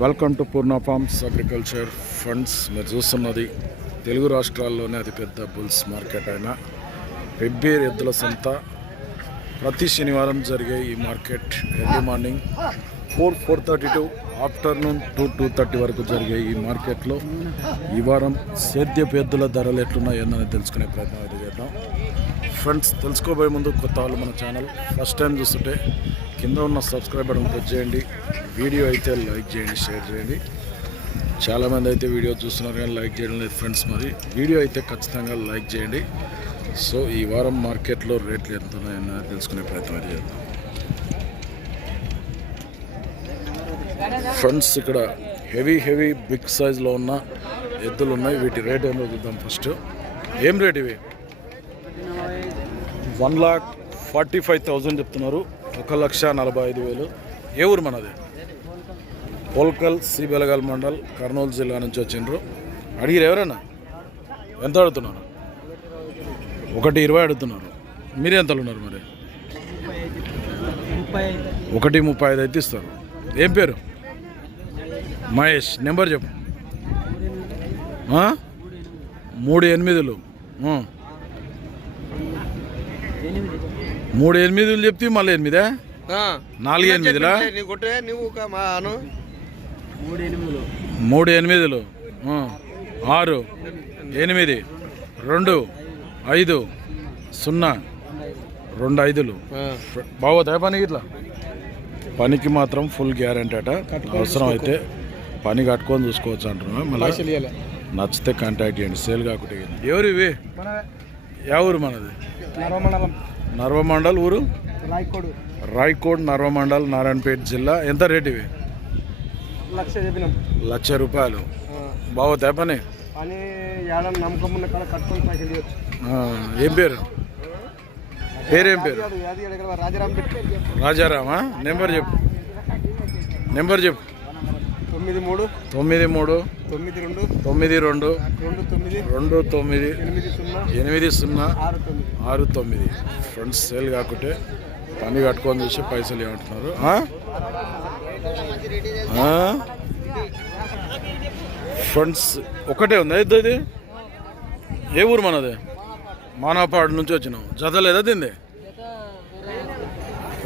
Welcome to Purna farms agriculture funds మీరు చూస్తున్నది తెలుగు రాష్ట్రాల్లోనే అతిపెద్ద బుల్స్ మార్కెట్ అయిన పెబ్బేర్ ఎద్దుల సంత. ప్రతి శనివారం జరిగే ఈ market early morning four four thirty to afternoon two two thirty వరకు జరిగే ఈ మార్కెట్లో ఈ వారం సేద్యపు ఎద్దుల ధరలు ఎట్లున్నాయని తెలుసుకునే ప్రయత్నం అయితే ఫ్రెండ్స్ తెలుసుకోబోయే ముందు కొత్త వాళ్ళు మన ఛానల్ ఫస్ట్ టైం చూస్తుంటే కింద ఉన్న సబ్స్క్రైబ్ బటన్ క్లిక్ చేయండి వీడియో అయితే లైక్ చేయండి షేర్ చేయండి. చాలామంది అయితే వీడియో చూస్తున్నారు కానీ లైక్ చేయడం లేదు ఫ్రెండ్స్ మరి. వీడియో అయితే ఖచ్చితంగా లైక్ చేయండి. సో ఈ వారం మార్కెట్లో రేట్లు ఎంత ఉన్నాయన్న తెలుసుకునే ప్రయత్నం అయితే చేద్దాం. ఫ్రెండ్స్ ఇక్కడ హెవీ హెవీ బిగ్ సైజ్లో ఉన్న ఎద్దులు ఉన్నాయి. వీటి రేట్ ఏంటో చూద్దాం ఫస్ట్. ఏం రేట్ ఇవి? One lakh forty five thousand చెప్తున్నారు. ఒక లక్ష నలభై ఐదు వేలు. ఏ ఊరు మనది? పోల్కల్ సి బెలగాల్ మండల్ కర్నూలు జిల్లా నుంచి వచ్చిండ్రు. అడిగిరు ఎవరైనా ఎంత అడుగుతున్నారు? ఒకటి ఇరవై అడుగుతున్నారు. మీరు ఎంతలు ఉన్నారు మరి? ఒకటి ముప్పై ఐదు అయితే ఇస్తారు. ఏం పేరు? మహేష్. నెంబర్ చెప్పు. మూడు ఎనిమిదిలు. మూడు ఎనిమిదిలు చెప్తే మళ్ళీ ఎనిమిదా? నాలుగు ఎనిమిదిలా? మూడు ఎనిమిదిలు. ఆ. ఆరు ఎనిమిది రెండు ఐదు సున్నా రెండు ఐదులు. బాగోతాయి పనికి ఇట్లా పనికి మాత్రం ఫుల్ గ్యారంటీ అట. అవసరం అయితే పని కట్టుకొని చూసుకోవచ్చు అంటున్నా. మళ్ళీ నచ్చితే కాంటాక్ట్ చేయండి. సేల్ కాకుండా ఎవరు ఇవి? ఊరు మనది? నరమండలం నర్వమండల్ ఊరు? రాయకోడు. రాయ్కోడ్ నర్వమండల్ నారాయణపేట జిల్లా. ఎంత రేట్ ఇవి? లక్ష చెప్పినాం. లక్ష రూపాయలు. బాగోతాయి పని? పని ఏడాది నమ్మకం ఉన్న కాడ కట్టుకొని పైసలు ఇవ్వచ్చు. ఆ, ఏం పేరు? పేరేం పేరు. రాజారామా? నెంబర్ చెప్పు. నెంబర్ చెప్పు. తొమ్మిది మూడు. తొమ్మిది మూడు. తొమ్మిది రెండు. తొమ్మిది రెండు. రెండు తొమ్మిది. రెండు తొమ్మిది. ఎనిమిది సున్నా. ఎనిమిది సున్నా. ఆరు తొమ్మిది. ఆరు తొమ్మిది. ఫ్రెండ్స్ సేల్ కాకుంటే పని కట్టుకొని చూసి పైసలు ఏమంటున్నారు? ఫ్రెండ్స్ ఒకటే ఉందా ఇద్దు ఇది ఏ ఊరు మనది? మానవపాడు నుంచి వచ్చినాం. జత లేదా దీంది?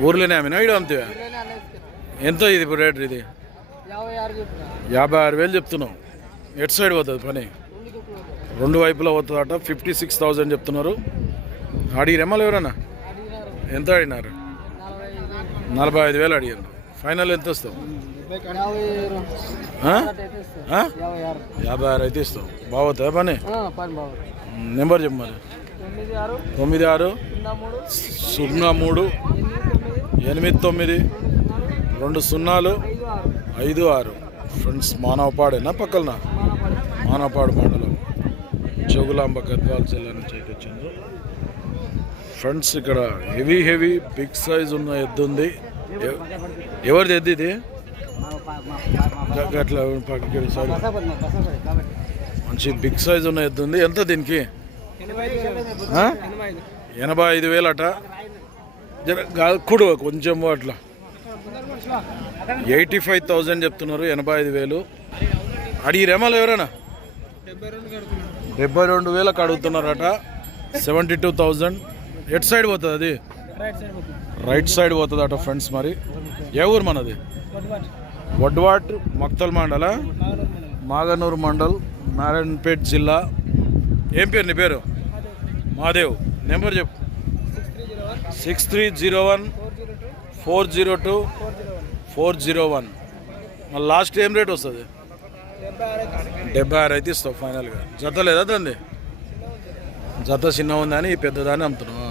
ఊర్లోనే ఆమెనా? ఇడు అంతే. ఎంత ఇది ఇప్పుడు రేట్ ఇది? యాభై ఆరు వేలు చెప్తున్నాం. ఎటు సైడ్ పోతుంది పని? రెండు వైపులా పోతుందట. ఫిఫ్టీ సిక్స్ థౌజండ్ చెప్తున్నారు. అడిగిరేమో ఎవరన్నా ఎంత అడిగినారు నలభై ఐదు వేలు అడిగారు ఫైనల్ ఎంత ఇస్తావు? యాభై ఆరు అయితే ఇస్తావు బాగుతుందా పని? నెంబర్ చెప్పు మరి. తొమ్మిది ఆరు. సున్నా మూడు. ఎనిమిది తొమ్మిది. రెండు సున్నాలు. ఐదు ఆరు. ఫ్రెండ్స్ మానవపాడేనా పక్కన మానపడి మానవపాడు మండలం. జోగులాంబ గద్వాల జిల్లా నుంచి అయితే వచ్చిండ్రు. ఫ్రెండ్స్ ఇక్కడ హెవీ హెవీ బిగ్ సైజ్ ఉన్న ఎద్దు ఉంది. ఎవరిది ఎద్దు ఇది? సైడ్ మంచి బిగ్ సైజ్ ఉన్న ఎద్దు ఉంది. ఎంత దీనికి? ఎనభై ఐదు వేలు అట. జర కుడు కొంచెం అట్లా. ఎయిటీ ఫైవ్ థౌజండ్ చెప్తున్నారు ఎనభై ఐదు వేలు. అడిగిరేమాలు ఎవరైనా? డెబ్బై రెండు వేలకు అడుగుతున్నారట. Seventy two thousand. At side పోతుంది అది? రైట్ సైడ్ పోతుంది. అట ఫ్రెండ్స్ మరి. ఏ ఊరు మనది? వడ్వాట్. మక్తల్ మండల? మాగనూరు మండల్ నారాయణపేట్ జిల్లా. ఏం పేరు నీ పేరు? మాదేవ్. నెంబర్ చెప్పు. Six three zero one. Four zero two. Four zero one. మళ్ళీ లాస్ట్ ఏం రేట్ వస్తుంది? డెబ్బై ఆరు అయితే ఇస్తావు ఫైనల్గా. జత లేదా దంది జత చిన్న ఉందని పెద్దదాన్ని అమ్ముతున్నావు.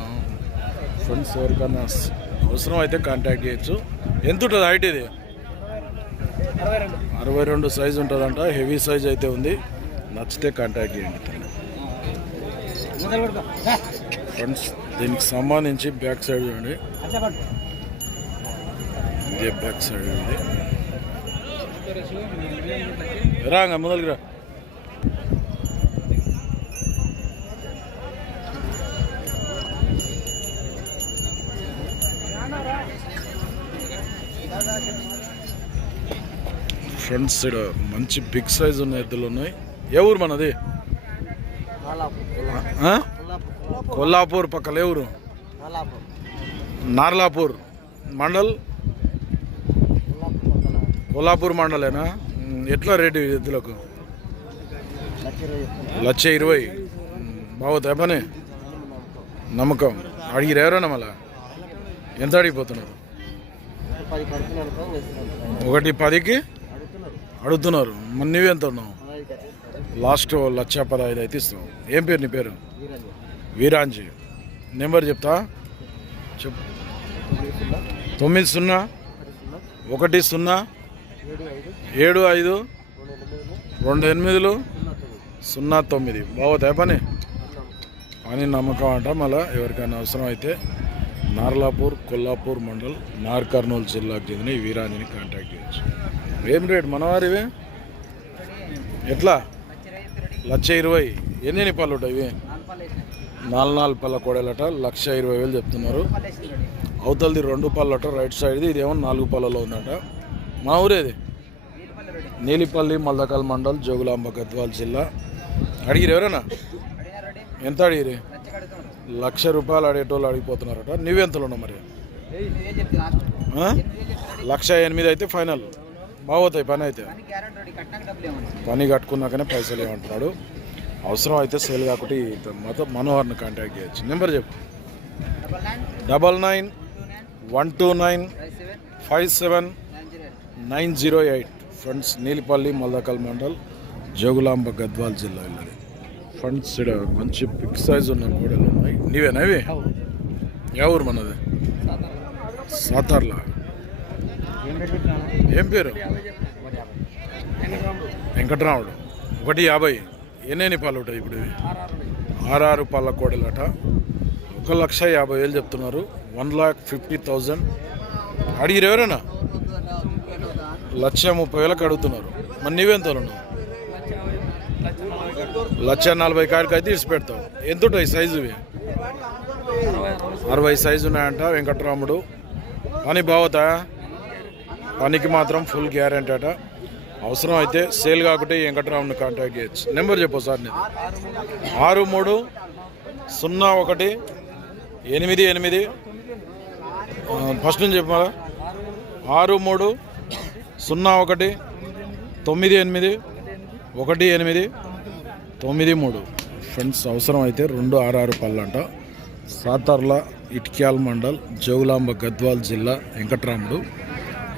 ఫ్రెండ్స్ ఎవరికన్నా అవసరం అయితే కాంటాక్ట్ చేయొచ్చు. ఎంత ఉంటుంది హైట్ ఇది? అరవై రెండు సైజ్ ఉంటుందంట. హెవీ సైజ్ అయితే ఉంది. నచ్చితే కాంటాక్ట్ చేయండి ఫ్రెండ్స్ దీనికి సంబంధించి బ్యాక్ సైడ్ చూడండి. ఇదే బ్యాక్ సైడ్ ఉంది రాంగ మొదలుగా ఫ్రంట్ సైడ్ మంచి బిగ్ సైజ్ ఉన్న ఎద్దులు ఉన్నాయి. ఏ ఊరు మనది? కొల్లాపూర్ పక్కల ఏ ఊరు? నార్లాపూర్ మండల్? కొల్లాపూర్ మండలేనా? ఎట్లా రేటు ఎద్దులకు? లక్ష ఇరవై. బాగుతాయి పని నమ్మకం. అడిగిరు ఎవరైనా మళ్ళా? ఎంత అడిగిపోతున్నారు? ఒకటి పదికి? అడుగుతున్నారు. మన నువ్వెంత ఉన్నావు? లాస్ట్ లక్ష పదహైదు అయితే ఇస్తావు ఏం పేరు నీ పేరు? వీరాంజీ. నెంబర్ చెప్తా? చెప్. తొమ్మిది సున్నా ఒకటి సున్నా ఏడు ఐదు రెండు ఎనిమిదిలు సున్నా తొమ్మిది. సున్నా తొమ్మిది పని? అని నమ్మకం అంట మళ్ళీ ఎవరికైనా అవసరం అయితే నార్లాపూర్ కొల్లాపూర్ మండల్ నార్ కర్నూలు జిల్లాకు చెందిన ఈ వీరాంజని కాంటాక్ట్ చేయొచ్చు. ఏం రేట్? మనవారివి? ఎట్లా? లక్ష ఇరవై. ఎన్ని ఎన్ని పళ్ళు ఉంటాయి ఇవి? నాలుగు నాలుగు పళ్ళ కోడలట లక్ష ఇరవై వేలు చెప్తున్నారు. అవతలది రెండు పళ్ళట రైట్ సైడ్ది ఇదేమో నాలుగు పళ్ళలో ఉందట. మా ఊరేది? నీలిపల్లి మల్దకల్ మండల్ జోగులాంబ గద్వాల్ జిల్లా. అడిగిరు ఎవరైనా ఎంత అడిగిరి లక్ష రూపాయలు అడిగేటోళ్ళు అడిగిపోతున్నారట. నువ్వెంతలో ఉన్నావు మరి? లక్ష ఎనిమిది అయితే ఫైనల్. బాగోతాయి పని అయితే. పని కట్టుకున్నాకనే పైసలు ఏమంటున్నాడు. అవసరం అయితే సేల్ కాకుండా మత మనోహర్ని కాంటాక్ట్ చేయొచ్చు. నెంబర్ చెప్పు. Double nine one two nine five seven nine zero eight. Friends Nilipalli Maldakal mandal Jogulamba Gadwal జిల్లా వెళ్ళాలి ఫ్రెండ్స్ ఇక్కడ మంచి బిగ్ సైజ్ ఉన్న కోడలు ఉన్నాయి. నీవేనా ఇవి? ఏ ఊరు మనది? సాతార్లా. ఏం పేరు? మరి వెంకటరాముడు. ఒకటి యాభై. ఎన్ని పాలు ఉంటాయి ఇప్పుడు ఆర్ఆర్ పాల కోడలట. ఒక లక్ష యాభై వేలు చెప్తున్నారు. One lakh fifty thousand. అడిగిరు ఎవరైనా? లక్ష ముప్పై వేలకు అడుగుతున్నారు. మరి నీవెంత లక్ష నలభై కాడికి అయితే ఇడిచి పెడతావు. ఎంత ఉంటాయి సైజు అరవై సైజు ఉన్నాయంట వెంకటరాముడు. పని బావతా పనికి మాత్రం ఫుల్ గ్యారెంటీ అట. అవసరం అయితే సేల్ కాకుంటే వెంకటరావుని కాంటాక్ట్ చేయొచ్చు. నెంబర్ చెప్పు సార్ నేను ఆరు మూడు సున్నా ఒకటి ఎనిమిది ఎనిమిది. ఫస్ట్ నుంచి చెప్పాలా ఆరు మూడు సున్నా ఒకటి తొమ్మిది ఎనిమిది ఒకటి ఎనిమిది తొమ్మిది మూడు. ఫ్రెండ్స్ అవసరం అయితే రెండు ఆరు పళ్ళంట. సాతార్ల ఇటిక్యాల్ మండల్ జోగులాంబ గద్వాల్ జిల్లా వెంకట్రాముడు.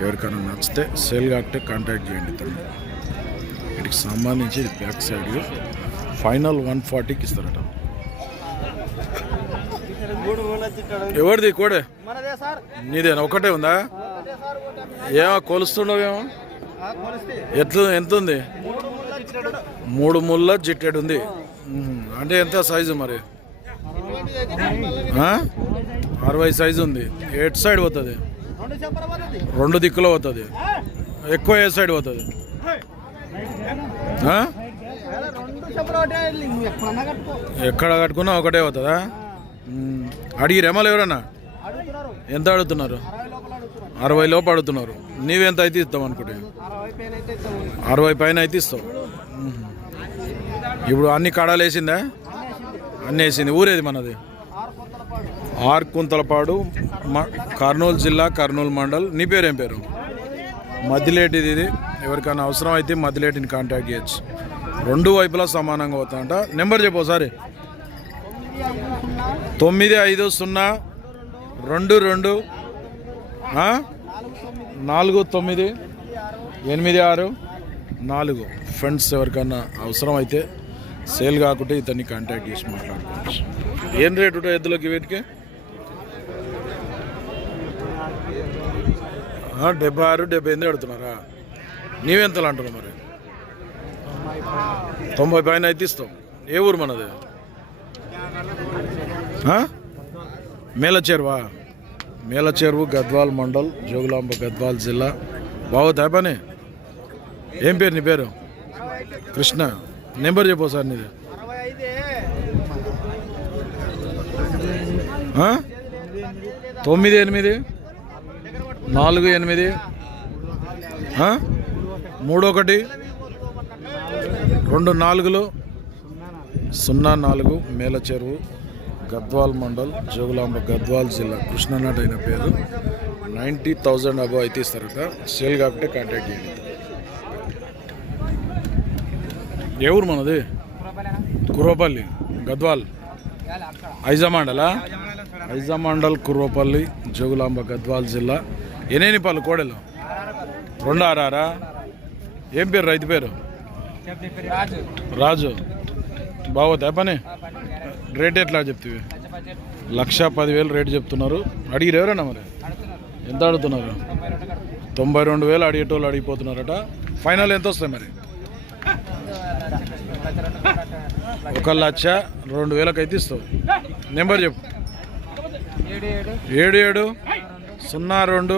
ఎవరికైనా నచ్చితే సేల్ కాకపోతే కాంటాక్ట్ చేయండి తను. వీటికి సంబంధించి ఇది బ్యాక్ సైడ్ ఫైనల్ వన్ ఫార్టీకి ఇస్తారట. ఎవరిది కోడే? నీదేనా? ఒకటే ఉందా? ఏమో కొలుస్తుండవేమో ఎట్లా ఎంత ఉంది మూడు ముళ్ళ తిట్టాడు. జిట్టెడ్ ఉంది. అంటే ఎంత సైజు మరి? అరవై సైజు ఉంది. ఎట్ సైడ్ పోతుంది? రెండు దిక్కులో పోతుంది. ఎక్కువ ఏ సైడ్ పోతుంది? ఎక్కడ కట్టుకున్నా ఒకటే పోతుందా? ఉమ్, అడిగిరేమో ఎవరన్నా? ఎంత అడుగుతున్నారు? అరవై లోపు అడుగుతున్నారు. నీవెంత అయితే ఇస్తాం అనుకుంటే? అరవై పైన అయితే ఇస్తావు. ఇప్పుడు అన్ని కడాలు వేసిందా అన్నీ వేసింది ఊరేది మనది? ఆర్ కుంతలపాడు మ- కర్నూలు జిల్లా కర్నూలు మండల్. నీ పేరు ఏం పేరు? మద్దిలేటిది ఇది. ఎవరికైనా అవసరం అయితే మద్దిలేటిని కాంటాక్ట్ చేయొచ్చు. రెండు వైపులా సమానంగా అవుతాయంట నెంబర్ చెప్పు ఒకసారి. తొమ్మిది ఐదు సున్నా రెండు రెండు నాలుగు తొమ్మిది ఎనిమిది ఆరు నాలుగు. ఫ్రెండ్స్ ఎవరికైనా అవసరం అయితే సేల్ కాకుంటే ఇతన్ని కాంటాక్ట్ చేసి మాట్లాడుకోవచ్చు. ఏం రేటు ఎద్దులకి వీటికి? డెబ్బై ఆరు డెబ్బై ఎనిమిది అడుగుతున్నారా? నీవెంతలు అంటున్నావు మరి? తొంభై పైన అయితే ఇస్తాం. ఏ ఊరు మనది? మేలచేరువా? మేలచేరువు గద్వాల్ మండల్ జోగులాంబ గద్వాల్ జిల్లా. బాగుతా పని ఏం పేరు నీ పేరు? కృష్ణ. నెంబర్ చెప్పు సార్ నీది. తొమ్మిది ఎనిమిది? నాలుగు ఎనిమిది. మూడు ఒకటి రెండు నాలుగులు. సున్నా నాలుగు. మేల చెరువు గద్వాల్ మండల్ జోగులాంబ గద్వాల్ జిల్లా కృష్ణనాథ్ అయిన పేరు. నైంటీ థౌజండ్ అబో అయితే ఇస్తారట. సేల్ కాబట్టి కాంటాక్ట్ చేయండి. ఏ ఊరు మనది? కుర్రపల్లి గద్వాల్. ఐజమాండలా? ఐజమాండల్ కుర్రపల్లి జోగులాంబ గద్వాల్ జిల్లా. ఎనేని పళ్ళు కోడెలు. రెండు ఆరారా ఏం పేరు రైతు పేరు? రాజు. బాగోతా పని? రేట్ ఎట్లా చెప్తివి? లక్ష పదివేలు రేట్ చెప్తున్నారు. అడిగిరు ఎవరైనా మరి? ఎంత అడుగుతున్నారు? తొంభై రెండు వేలు అడిగేటోళ్ళు అడిగిపోతున్నారట. ఫైనల్ ఎంత వస్తాయి మరి? ఒక లక్ష రెండు వేలకు అయితే ఇస్తావు. నెంబర్ చెప్పు. ఏడు ఏడు. సున్నా రెండు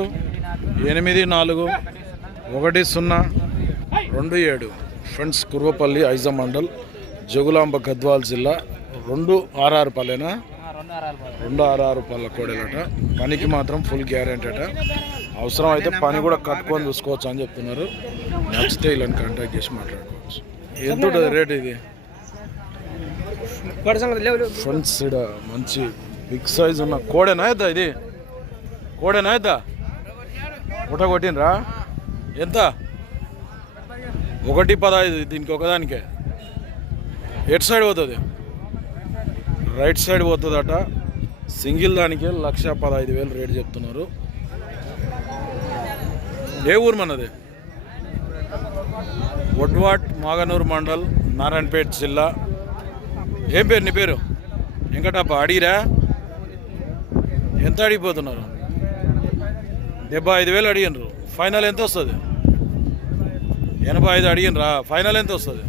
ఎనిమిది నాలుగు ఒకటి సున్నా రెండు ఏడు. ఫ్రెండ్స్ కుర్వపల్లి ఐజా మండల్ జగులాంబ గద్వాల్ జిల్లా రెండు ఆర్ఆర్ పల్లెనా రెండు ఆర్ఆర్ పళ్ళ కోడేలట. పనికి మాత్రం ఫుల్ గ్యారెంటీ అట. అవసరం అయితే పని కూడా కట్టుకొని చూసుకోవచ్చు అని చెప్తున్నారు. నచ్చితే ఇలా కాంటాక్ట్ చేసి మాట్లాడుకోవచ్చు. ఎంత ఉంటుంది రేట్ ఇది? ఫ్రెండ్స్ ఇక్కడ మంచి బిగ్ సైజ్ ఉన్న కోడేనా ఇది? కోడేనా ఎంత ముఠ కొట్టినరా ఎంత? ఒకటి పదహైదు దీనికి ఒకదానికే. ఎటు సైడ్ పోతుంది? Right side పోతుందట. సింగిల్ దానికే లక్ష పదహైదు వేలు రేట్ చెప్తున్నారు. ఏ ఊరు మనది? వడ్వాట్ మాగనూరు మండల్ నారాయణపేట జిల్లా. ఏం పేరు నీ పేరు? వెంకటప్ప అడిగిరా? ఎంత అడిగిపోతున్నారు? డెబ్బై ఐదు వేలు అడిగినరు ఫైనల్ ఎంత వస్తుంది? ఎనభై ఐదు అడిగినరా ఫైనల్ ఎంత వస్తుంది?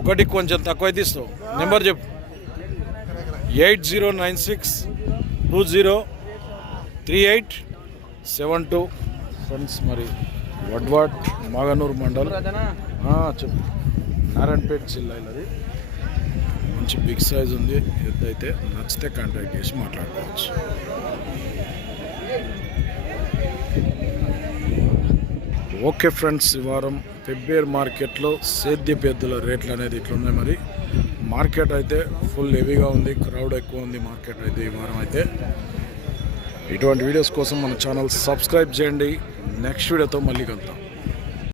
ఒకటి కొంచెం తక్కువ అయితే ఇస్తావు. నెంబర్ చెప్పు. Eight zero nine six two zero three eight seven two. Friends మరి వడ్వాట్ మాగనూరు మండల్. చెప్పు. నారాయణపేట జిల్లా ఇది. మంచి బిగ్ సైజ్ ఉంది. ఎద్దైతే నచ్చితే కాంటాక్ట్ చేసి మాట్లాడుకోవచ్చు. ఓకే ఫ్రెండ్స్ ఈ వారం పెబ్బేర్ మార్కెట్లో సేద్య పెద్దల రేట్లు అనేది ఇట్లున్నాయి మరి. మార్కెట్ అయితే ఫుల్ హెవీగా ఉంది క్రౌడ్ ఎక్కువ ఉంది మార్కెట్ అయితే ఈ వారం అయితే. ఇటువంటి వీడియోస్ కోసం మన ఛానల్ సబ్స్క్రైబ్ చేయండి. నెక్స్ట్ వీడియోతో మళ్ళీ కలుద్దాం.